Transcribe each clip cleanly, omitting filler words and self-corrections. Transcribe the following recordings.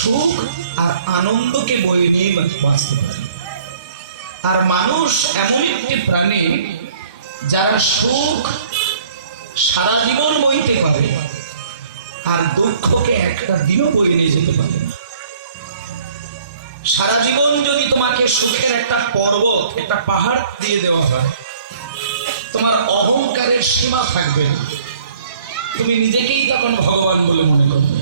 সুখ আর আনন্দকে বয়ে নিয়ে বাঁচতে পারে। আর মানুষ এমন একটি প্রাণী যারা সুখ সারা জীবন বইতে পারে আর দুঃখকে একটা দিনও বয়ে নিয়ে যেতে পারে না। সারা জীবন যদি তোমাকে সুখের একটা পর্বত, একটা পাহাড় দিয়ে দেওয়া হয়, তোমার অহংকারের সীমা থাকবে না, তুমি নিজেকেই তখন ভগবান বলে মনে করবে।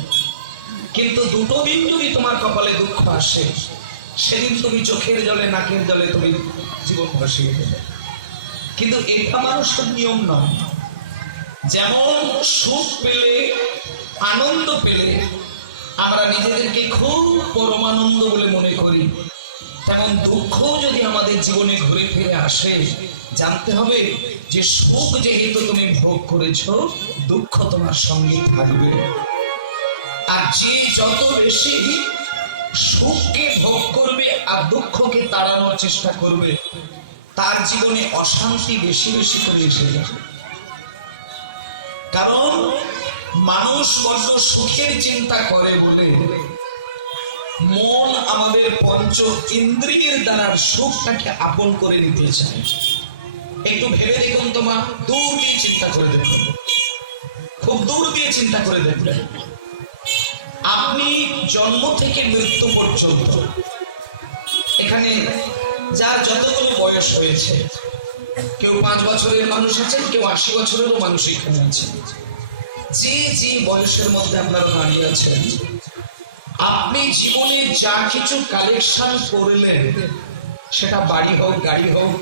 কিন্তু দুটো দিন যদি তোমার কপালে দুঃখ আসে, সেদিন তুমি চোখের জলে নাকের জলে তুমি জীবন ভাসিয়ে দেবে। কিন্তু এটা মানুষের নিয়ম নয়। যেমন সুখ পেলে, আনন্দ পেলে আমরা নিজেদেরকে খুব পরমানন্দ বলে মনে করি, তেমন দুঃখ যদি আমাদের জীবনে ঘুরে ফিরে আসে, জানতে হবে যে সুখ যেহেতু তুমি ভোগ করেছো, দুঃখ তোমার সঙ্গে থাকবে। আর যে যত বেশি সুখকে ভোগ করবে আর দুঃখকে তাড়ানোর চেষ্টা করবে, তার জীবনে অশান্তি বেশি বেশি করে এসে যাবে। কারণ মানুষ বড্ড সুখের চিন্তা করে বলে মন আমাদের পঞ্চ ইন্দ্রিয়ের দ্বারা সুখটাকে আপন করে নিতে চায়। একটু ভেবে দেখুন, তোমার দূর দিয়ে চিন্তা করে দেখুন, খুব দূর দিয়ে চিন্তা করে দেখবেন। আপনি জন্ম থেকে মৃত্যু পর্যন্ত এখানে যার যতগুলো বয়স হয়েছে, কেউ 5 বছরের মানুষ আছেন, কেউ 80 বছরেরও মানুষ এখানে আছেন। যে যে বয়সের মধ্যে আপনারা দাঁড়িয়ে আছেন, আপনি জীবনে যা কিছু কালেকশন করলেন, সেটা বাড়ি হোক, গাড়ি হোক,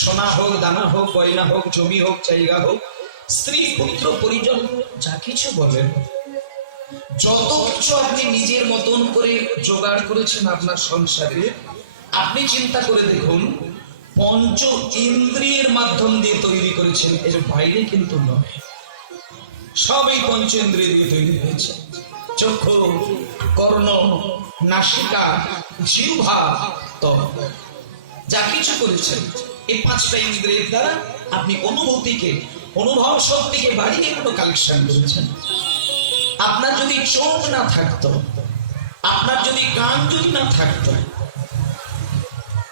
সোনা হোক, দানা হোক, গয়না হোক, জমি হোক, জায়গা হোক, স্ত্রী পুত্র পরিজন, যা কিছু বলেন, যত কিছু আপনি নিজের মতন করে জোগাড় করেছেন আপনার সংসারে, আপনি চিন্তা করে দেখুন, পঞ্চ ইন্দ্রিয়ের মাধ্যম দিয়ে তৈরি করেছেন, এর বাইরে কিন্তু নয়। সব এই পঞ্চ ইন্দ্রিয় দিয়ে তৈরি হয়েছে। চক্ষু, কর্ণ, নাসিকা, জিহ্বা, ত্বক, যা কিছু করেছেন এই 5টা ইন্দ্রিয়ের দ্বারা আপনি অনুভূতিকে, অনুভব শক্তিকে বাড়িয়ে কোনো কালেকশন করেছেন। আপনার যদি চোখ না থাকতো, আপনার যদি কান যদি না থাকতো,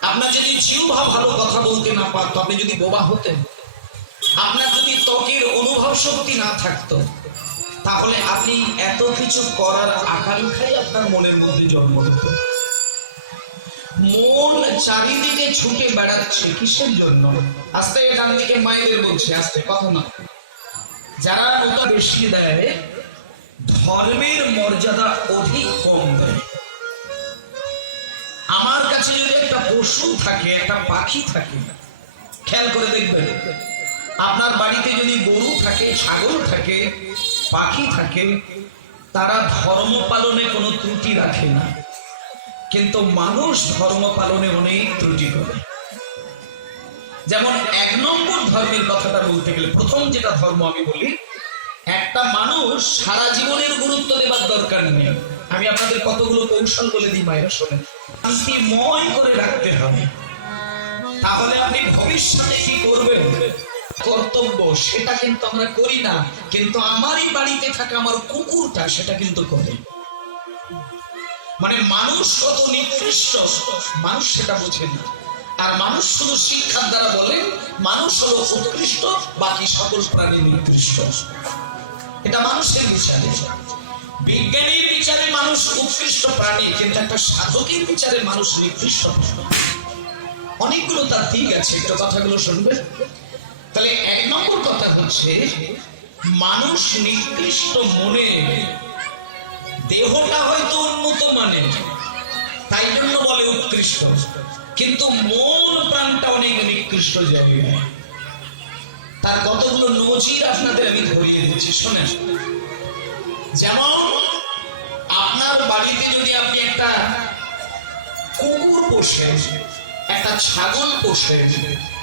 আপনার যদি জিহ্বা ভালো কথা বলতে না পারতো, আপনি যদি বোবা হতেন, আপনার যদি ত্বকের অনুভব শক্তি না থাকতো, তাহলে আপনি এত কিছু করার আকাঙ্ক্ষাই আপনার মনের মধ্যে জন্ম নিত। মন চারিদিকে ছুটে বেড়াচ্ছে কিসের জন্য? আস্তে ডান দিকে মাইলের বলছে, আস্তে কথা না। যারা নৌকা বেশি দেয়, ধর্মের মর্যাদা অধিক কম দেয়। আমার কাছে যদি একটা পশু থাকে, একটা পাখি থাকে, খেয়াল করে দেখবেন, আপনার বাড়িতে যদি গরু থাকে, ছাগল থাকে, পাখি থাকে, তারা ধর্ম পালনে কোনো ত্রুটি রাখে না। কিন্তু মানুষ ধর্ম পালনে অনেক ত্রুটি করে। যেমন 1 নম্বর ধর্মের কথাটা বলতে গেলে, প্রথম যেটা ধর্ম আমি বলি, একটা মানুষ সারা জীবনের গুরুত্ব দেবার দরকার নেই। আমি আপনাদের কতগুলো কৌশল বলে দিই, মায়েরা শোনেন। শান্তিময় করে রাখতে হবে, তাহলে আপনি ভবিষ্যতে কি করবেন, কর্তব্য সেটা কিন্তু আমরা করি না, কিন্তু আমারই বাড়িতে থাকা আমার কুকুরটা সেটা কিন্তু করে। মানে মানুষ কত নিকৃষ্ট, মানুষ সেটা বোঝে না। আর মানুষ শুধু শিক্ষার দ্বারা বলে মানুষ হলো উৎকৃষ্ট, বাকি সকল প্রাণী নিকৃষ্ট। এটা মানুষের বিচারে। বিজ্ঞানীর বিচারে মানুষ উৎকৃষ্ট প্রাণী, কিন্তু একটা সাধকের বিচারে মানুষ নিকৃষ্ট। অনেকগুলো তার দিক আছে, একটু কথাগুলো শুনবেন। তাহলে 1 নম্বর কথা হচ্ছে, মানুষ নিকৃষ্ট মনে, দেহটা হয়তো উন্নত মানের, তাই জন্য বলে উৎকৃষ্ট, কিন্তু মন প্রাণটা অনেক নিকৃষ্ট জায়গায়। তার কতগুলো নজির আপনাদের আমি ধরিয়ে দিচ্ছি, শোনেন। যেমন আপনার বাড়িতে যদি আপনি একটা কুকুর পোষেন, একটা ছাগল পোষেন,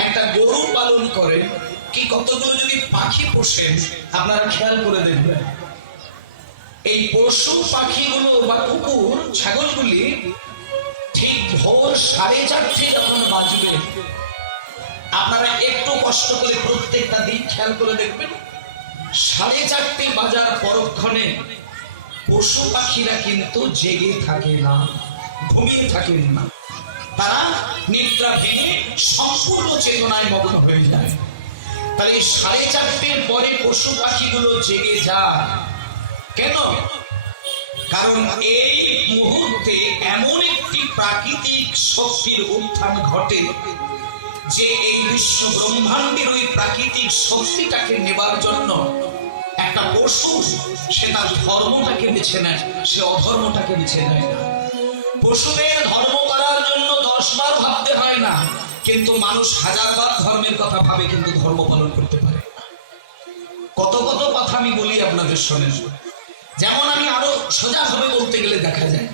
একটা গরু পালন করেন, কি কতগুলো যদি পাখি পোষেন, আপনারা খেয়াল করে দেখবেন, এই পশু পাখিগুলো বা কুকুর ছাগলগুলি ঠিক ভোর 4:30 যখন বাজবে, আপনারা একটু কষ্ট করে প্রত্যেকটা দিন খেয়াল করে দেখবেন, 4:30 বাজার পরক্ষণে পশু পাখিরা কিন্তু জেগে থাকে না, ঘুমিয়ে থাকেন না, তারা নিদ্রা ভেঙে সম্পূর্ণ চেতনায় মগ্ন হয়ে যায়। তাহলে 4:30 পরে পশু পাখিগুলো জেগে যায় কেন? কারণ এই মুহূর্তে এমন একটি প্রাকৃতিক শক্তির উত্থান ঘটে যে এই বিশ্ব ব্রহ্মাণ্ডের ওই প্রাকৃতিক শক্তিটাকে নেবার জন্য একটা পশু সে তার ধর্মটাকে বেছে নেয়, সে অধর্মটাকে বেছে নেয় না। পশুদের ধর্ম করার জন্য 10 বার ভাবতে হয় না, কিন্তু মানুষ 1000 বার ধর্মের কথা ভাবে কিন্তু ধর্ম পালন করতে পারে। কত কত কথা আমি বলি আপনাদের শোনেন। যেমন আমি আরো সোজাভাবে বলতে গেলে দেখা যায়,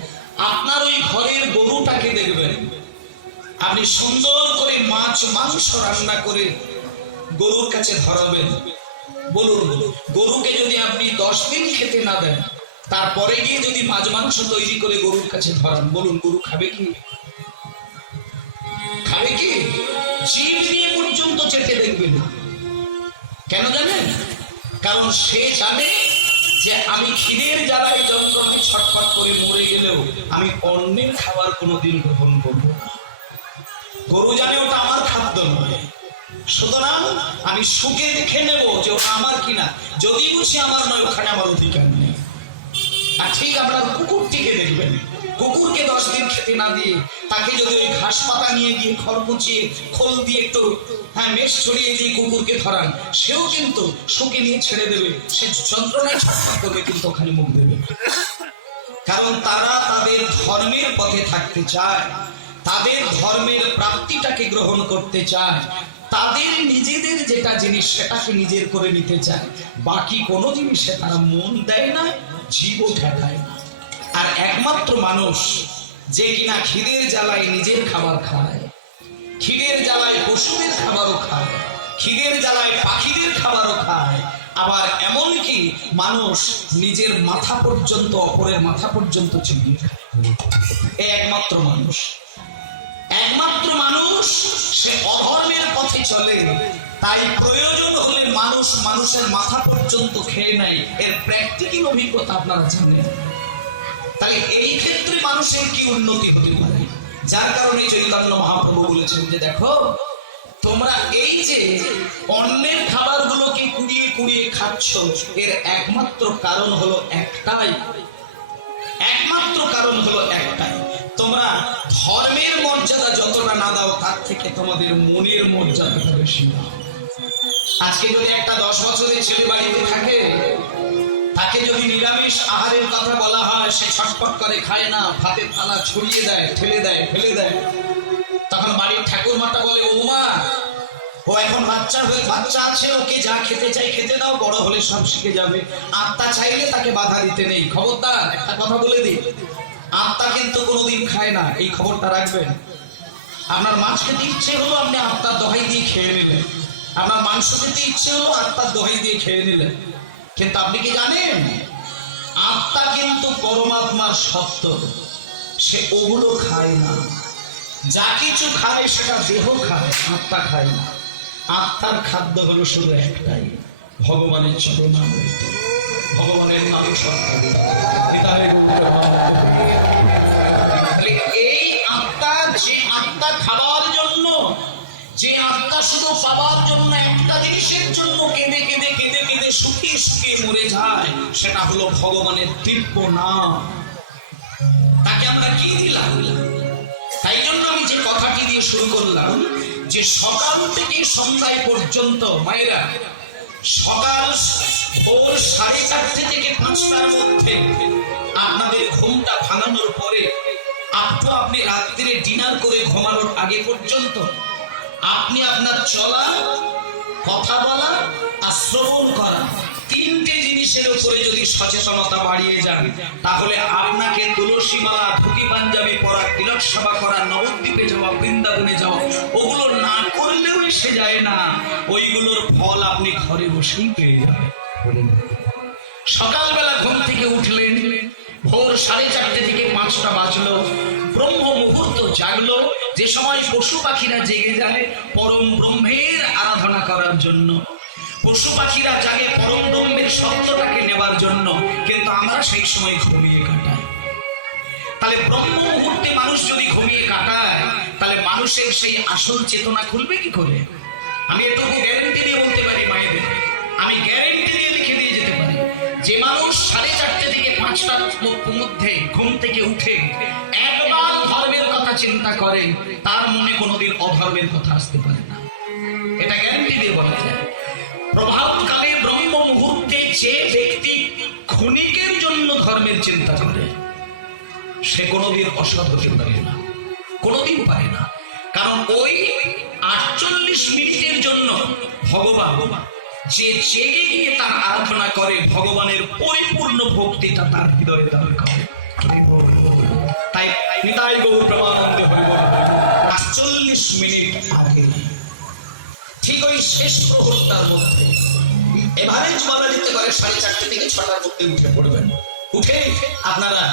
আপনার ওই ঘরের গরুটাকে দেখবেন, আপনি সুন্দর করে মাছ মাংস রান্না করে গরুর কাছে ধরাবেন, বলুন গরুকে যদি আপনি 10 দিন খেতে না দেন, তারপরে গিয়ে যদি মাছ মাংস তৈরি করে গরুর কাছে ধরান, বলুন গরু খাবে কি? খাবে কি? জিভ নিয়ে পর্যন্ত চেটে দেখবেন না। কেন জানেন? কারণ সে জানে যে আমি খিদের জ্বালায় যন্ত্রণায় ছটফট করে মরে গেলেও আমি অন্যের খাবার কোনোদিন গ্রহণ করব না। গরু জানে ওটা আমার খাদ্য নয়, সুতরাং আমি সুখে দেখে নেব যে ওটা আমার কিনা, যদি বুঝি আমার নয় ওখানে আমার অধিকার নেই। আর ঠিক আপনার কুকুরটিকে দেখবেন, কুকুরকে 10 দিন খেতে না দিয়ে তাকে যদি ওই ঘাস পাতা নিয়ে গিয়ে খড় কুচিয়ে খোল দিয়ে একটু মেষ ছড়িয়ে দিয়ে কুকুরকে ধরান, সেও কিন্তু সুখে নিয়ে ছেড়ে দেবে, সে যন্ত্রণায় ছটফট করবে কিন্তু ওখানে মুখ দেবে। কারণ তারা তাদের ধর্মের পথে থাকতে চায়, তাদের ধর্মের প্রাপ্তিটাকে গ্রহণ করতে চায়, তাদের নিজেদের যেটা জিনিস সেটাকে নিজের করে নিতে চায়, বাকি কোনো জিনিসে তারা মন দেয় না, জীবও ঠেকায় না। আর একমাত্র মানুষ যে কিনা খিদের জ্বালায় নিজের খাবার খায়, খিদের জ্বালায় পশুদের খাবারও খায়, খিদের জ্বালায় পাখিদের খাবারও খায়, আবার এমনকি মানুষ নিজের মাথা পর্যন্ত অপরের মাথা পর্যন্ত চিবিয়ে খায়। একমাত্র মানুষ, একমাত্র মানুষ সে অধর্মের পথে চলে, তাই প্রয়োজন হলে মানুষ মানুষের মাথা পর্যন্ত খেয়ে নেয়। এর প্র্যাকটিক্যাল অভিজ্ঞতা আপনারা জানেন। তাহলে এই ক্ষেত্রে মানুষের কি উন্নতি হতে পারে? যার কারণে চৈতন্য মহাপ্রভু বলেছেন যে দেখো, তোমরা এই যে অন্যের খাবারগুলোকে কুড়িয়ে কুড়িয়ে খাচ্ছ, এর একমাত্র কারণ হলো একটাই, একমাত্র কারণ হলো একটাই, তোমরা ধর্মের মর্যাদা যতটা না দাও তার থেকে তোমাদের মনের মর্যাদাটা বেশি দাও। আজকে যদি একটা 10 বছরের ছেলে বাড়িতে থাকে, তাকে যদি নিরামিষ আহারের কথা বলা হয়, সে ছটফট করে খায় না, ভাতের থালা ছড়িয়ে দেয়, ঠেলে দেয়, ফেলে দেয়। তখন বাড়ির ঠাকুরমাটা বলে, ওমা ও এখন বাচ্চা আছে, ওকে যা খেতে চাই খেতে দাও, বড় হলে সব শিখে যাবে। আত্মা চাইলে তাকে বাধা দিতে নেই। খবরদার, একটা কথা বলে দিই, আত্মা কিন্তু কোনোদিন খায় না, এই খবরটা রাখবেন। আপনার মাছ খেতে ইচ্ছে হলো, আপনি আত্মার দোহাই দিয়ে খেয়ে নিলেন। আপনার মাংস খেতে ইচ্ছে হলো, আত্মার দোহাই দিয়ে খেয়ে নিলেন। কিন্তু আপনি কি জানেন, আত্মা কিন্তু পরমাত্মার সত্য, সে ওগুলো খায় না। যা কিছু খায় সেটা দেহ খায়, আত্মা খায় না। আত্মার খাদ্য হলো শুধু একটাই, ভগবানের চরণামৃত, ভগবানের নাম সত্য। এই আত্মা, যে আত্মা খাবার জন্য, যে আত্মা শুধু পাবার জন্য একটা জিনিসের জন্য কেঁদে কেঁদে কেঁদে কেঁদে শুকিয়ে শুকিয়ে মরে যায়, সেটা হলো ভগবানের দিব্য নাম। তাকে আমরা কি দিলাম? তাই জন্য আমি যে কথাটি দিয়ে শুরু করলাম, যে সকাল থেকে সন্ধ্যায় পর্যন্ত মায়েরা, সকাল ভোর 4:30 থেকে 5টার মধ্যে আপনাদের ঘুমটা ভাঙানোর পরে আপনি রাত্রিরে ডিনার করে ঘুমানোর আগে পর্যন্ত আপনি আপনার চলা, কথা বলা আর শ্রবণ করা, 3টে জিনিসের উপরে যদি সচেতনতা বাড়িয়ে যান, তাহলে আপনাকে তুলসী মালা, ধুতি পাঞ্জাবি পরা, তিলক সভা করা, নবদ্বীপে যাওয়া, বৃন্দাবনে যাওয়া, ওগুলো না করলেও এসে যায় না। ওইগুলোর ফল আপনি ঘরে বসেই পেয়ে যাবেন। সকালবেলা ঘুম থেকে উঠলেন, ভোর 4:30 থেকে 5টা বাজলো, ব্রহ্ম মুহূর্ত জাগলো, যে সময় পশু পাখিরা জেগে যায় পরম ব্রহ্মের আরাধনা করার জন্য। পশু পাখিরা জাগে পরম ব্রহ্মের সত্যটাকে নেবার জন্য, কিন্তু আমরা সেই সময় ঘুমিয়ে কাটাই। তাহলে ব্রহ্ম মুহূর্তে মানুষ যদি ঘুমিয়ে কাটায়, তাহলে মানুষের সেই আসল চেতনা খুলবে কি করে? আমি এটুকু গ্যারেন্টি দিয়ে বলতে পারি মায়েদের, আমি গ্যারেন্টি দিয়ে লিখে দিয়ে যেতে পারি, যে মানুষ 4:30 থেকে 5টার মধ্যে ঘুম থেকে উঠে একবার ধর্মের কথা চিন্তা করে, তার মনে কোনোদিন অধর্মের কথা আসতে পারে না। এটা গ্যারেন্টি দিয়ে বলা যায়। প্রভাতকালে ব্রহ্ম মুহূর্তে যে ব্যক্তি ক্ষণিকের জন্য ধর্মের চিন্তা করে, সে কোনোদিন অসৎ হতে পারে না, কোনোদিন পারে না। কারণ ওই 48 মিনিটের জন্য ভগবান যে জেগে গিয়ে তার আরাধনা করে, ভগবানের পরিপূর্ণ ভক্তিটা তার হৃদয়ে দান করে। তাই নিতাই গৌর প্রেমানন্দে হরি বল। 48 মিনিট আগে ঠিক ওই শেষ প্রহরটার মধ্যে এভারেজ বলা যেতে পারে 4:30 থেকে 6টার মধ্যে উঠে পড়বেন। উঠে আপনারা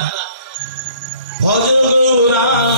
ভজ গৌরাঙ্গ